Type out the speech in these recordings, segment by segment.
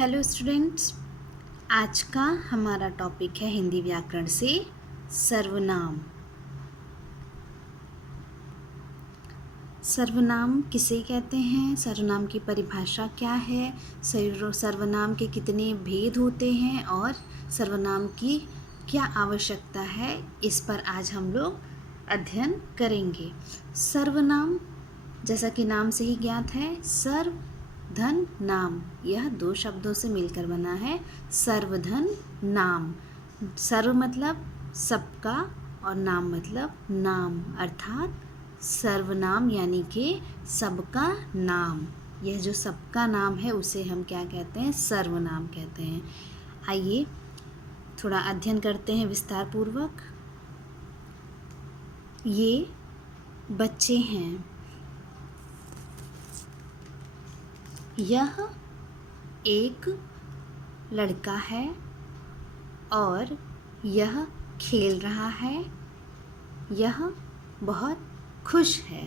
Hello students, आज का हमारा टॉपिक है हिंदी व्याकरण से सर्वनाम। सर्वनाम किसे कहते हैं, सर्वनाम की परिभाषा क्या है, सर्वनाम के कितने भेद होते हैं और सर्वनाम की क्या आवश्यकता है, इस पर आज हम लोग अध्ययन करेंगे। सर्वनाम जैसा कि नाम से ही ज्ञात है, सर्व धन नाम, यह दो शब्दों से मिलकर बना है सर्वधन नाम। सर्व मतलब सबका और नाम मतलब नाम, अर्थात सर्वनाम यानी कि सबका नाम। यह जो सबका नाम है उसे हम क्या कहते हैं, सर्वनाम कहते हैं। आइए थोड़ा अध्ययन करते हैं विस्तार पूर्वक। ये बच्चे हैं, यह एक लड़का है और यह खेल रहा है, यह बहुत खुश है।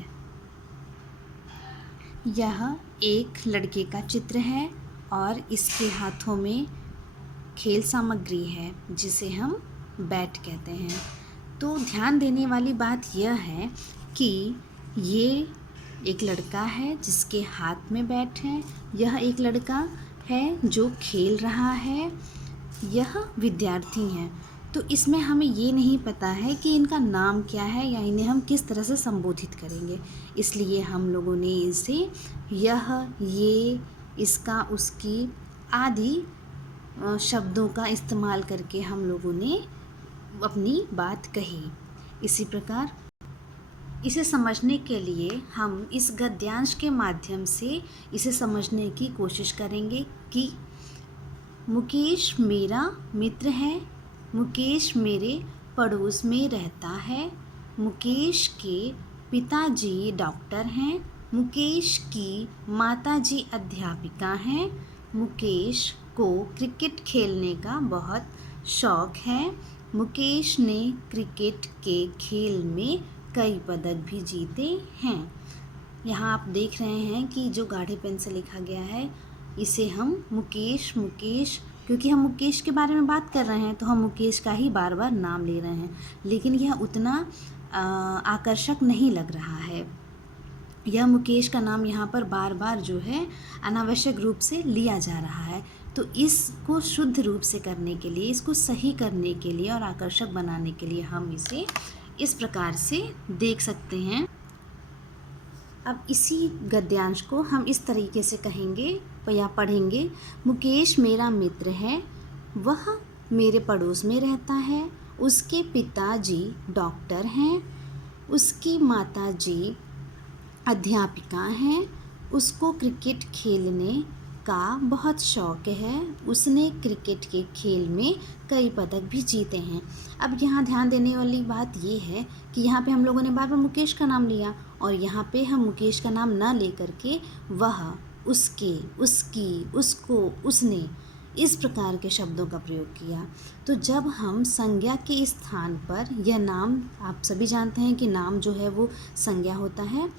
यह एक लड़के का चित्र है और इसके हाथों में खेल सामग्री है जिसे हम बैट कहते हैं। तो ध्यान देने वाली बात यह है कि ये एक लड़का है जिसके हाथ में बैट है, यह एक लड़का है जो खेल रहा है, यह विद्यार्थी हैं। तो इसमें हमें ये नहीं पता है कि इनका नाम क्या है या इन्हें हम किस तरह से संबोधित करेंगे, इसलिए हम लोगों ने इसे यह, ये, इसका, उसकी आदि शब्दों का इस्तेमाल करके हम लोगों ने अपनी बात कही। इसी प्रकार इसे समझने के लिए हम इस गद्यांश के माध्यम से इसे समझने की कोशिश करेंगे कि मुकेश मेरा मित्र है, मुकेश मेरे पड़ोस में रहता है, मुकेश के पिताजी डॉक्टर हैं, मुकेश की माताजी अध्यापिका हैं, मुकेश को क्रिकेट खेलने का बहुत शौक़ है, मुकेश ने क्रिकेट के खेल में कई पदक भी जीते हैं। यहाँ आप देख रहे हैं कि जो गाढ़े पेन से लिखा गया है इसे हम मुकेश क्योंकि हम मुकेश के बारे में बात कर रहे हैं तो हम मुकेश का ही बार बार नाम ले रहे हैं, लेकिन यह उतना आकर्षक नहीं लग रहा है। यह मुकेश का नाम यहाँ पर बार बार जो है अनावश्यक रूप से लिया जा रहा है। तो इसको शुद्ध रूप से करने के लिए, इसको सही करने के लिए और आकर्षक बनाने के लिए हम इसे इस प्रकार से देख सकते हैं। अब इसी गद्यांश को हम इस तरीके से कहेंगे या पढ़ेंगे। मुकेश मेरा मित्र है, वह मेरे पड़ोस में रहता है, उसके पिताजी डॉक्टर हैं, उसकी माताजी अध्यापिका हैं, उसको क्रिकेट खेलने का बहुत शौक़ है, उसने क्रिकेट के खेल में कई पदक भी जीते हैं। अब यहाँ ध्यान देने वाली बात ये है कि यहाँ पे हम लोगों ने बार बार मुकेश का नाम लिया और यहाँ पे हम मुकेश का नाम न लेकर के वह, उसके, उसकी, उसको, उसने, इस प्रकार के शब्दों का प्रयोग किया। तो जब हम संज्ञा के स्थान पर यह नाम, आप सभी जानते हैं कि नाम जो है वो संज्ञा होता है,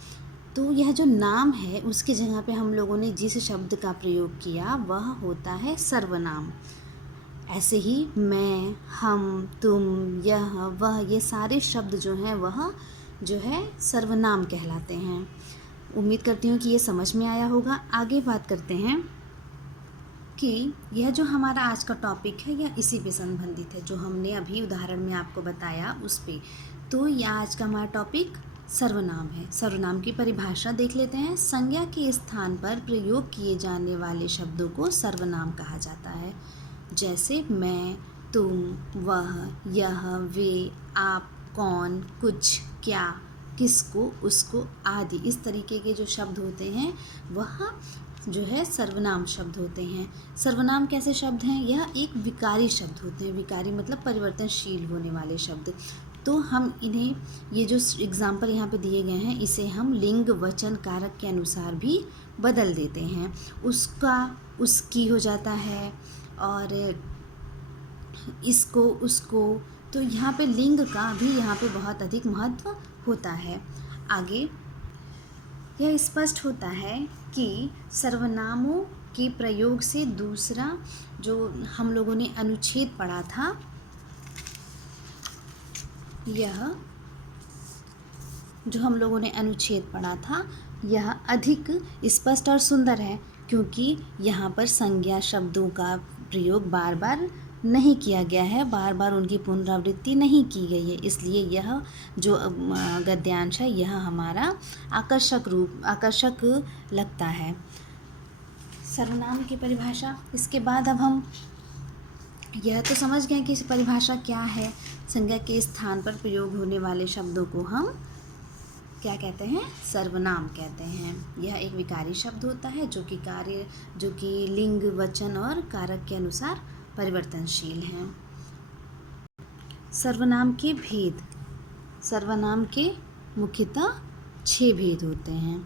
तो यह जो नाम है उसकी जगह पे हम लोगों ने जिस शब्द का प्रयोग किया वह होता है सर्वनाम। ऐसे ही मैं, हम, तुम, यह, वह, ये सारे शब्द जो हैं वह जो है सर्वनाम कहलाते हैं। उम्मीद करती हूँ कि ये समझ में आया होगा। आगे बात करते हैं कि यह जो हमारा आज का टॉपिक है यह इसी पे संबंधित है जो हमने अभी उदाहरण में आपको बताया उस पे। तो यह आज का हमारा टॉपिक सर्वनाम है। सर्वनाम की परिभाषा देख लेते हैं। संज्ञा के स्थान पर प्रयोग किए जाने वाले शब्दों को सर्वनाम कहा जाता है, जैसे मैं, तुम, वह, यह, वे, आप, कौन, कुछ, क्या, किसको, उसको आदि। इस तरीके के जो शब्द होते हैं वह जो है सर्वनाम शब्द होते हैं। सर्वनाम कैसे शब्द हैं? यह एक विकारी शब्द होते हैं। विकारी मतलब परिवर्तनशील होने वाले शब्द। तो हम इन्हें, ये जो एग्जाम्पल यहाँ पे दिए गए हैं, इसे हम लिंग वचन कारक के अनुसार भी बदल देते हैं। उसका, उसकी हो जाता है और इसको, उसको। तो यहाँ पे लिंग का भी यहाँ पे बहुत अधिक महत्व होता है। आगे यह स्पष्ट होता है कि सर्वनामों के प्रयोग से दूसरा जो हम लोगों ने अनुच्छेद पढ़ा था, यह जो हम लोगों ने अनुच्छेद पढ़ा था यह अधिक स्पष्ट और सुंदर है, क्योंकि यहाँ पर संज्ञा शब्दों का प्रयोग बार बार नहीं किया गया है, बार बार उनकी पुनरावृत्ति नहीं की गई है। इसलिए यह जो गद्यांश है यह हमारा आकर्षक लगता है। सर्वनाम की परिभाषा, इसके बाद अब हम यह तो समझ गए कि इस परिभाषा क्या है। संज्ञा के स्थान पर प्रयोग होने वाले शब्दों को हम क्या कहते हैं? सर्वनाम कहते हैं। यह एक विकारी शब्द होता है जो कि लिंग, वचन और कारक के अनुसार परिवर्तनशील हैं। सर्वनाम के भेद। सर्वनाम के मुख्यतः 6 भेद होते हैं: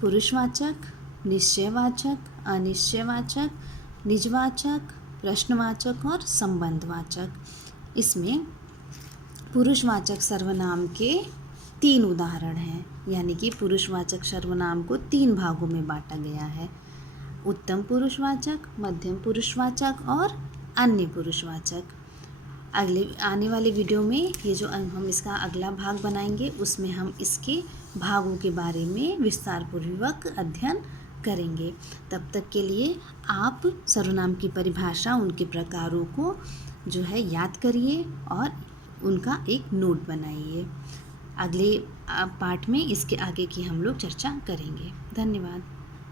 पुरुषवाचक, निश्चयवाचक, अनिश्चयवाचक, निजवाचक, प्रश्नवाचक और संबंधवाचक। इसमें पुरुषवाचक सर्वनाम के 3 उदाहरण हैं, यानी कि पुरुषवाचक सर्वनाम को 3 भागों में बांटा गया है: उत्तम पुरुषवाचक, मध्यम पुरुषवाचक और अन्य पुरुषवाचक। अगले आने वाले वीडियो में ये जो हम इसका अगला भाग बनाएंगे उसमें हम इसके भागों के बारे में विस्तारपूर्वक अध्ययन करेंगे। तब तक के लिए आप सर्वनाम की परिभाषा, उनके प्रकारों को जो है याद करिए और उनका एक नोट बनाइए। अगले पार्ट में इसके आगे की हम लोग चर्चा करेंगे। धन्यवाद।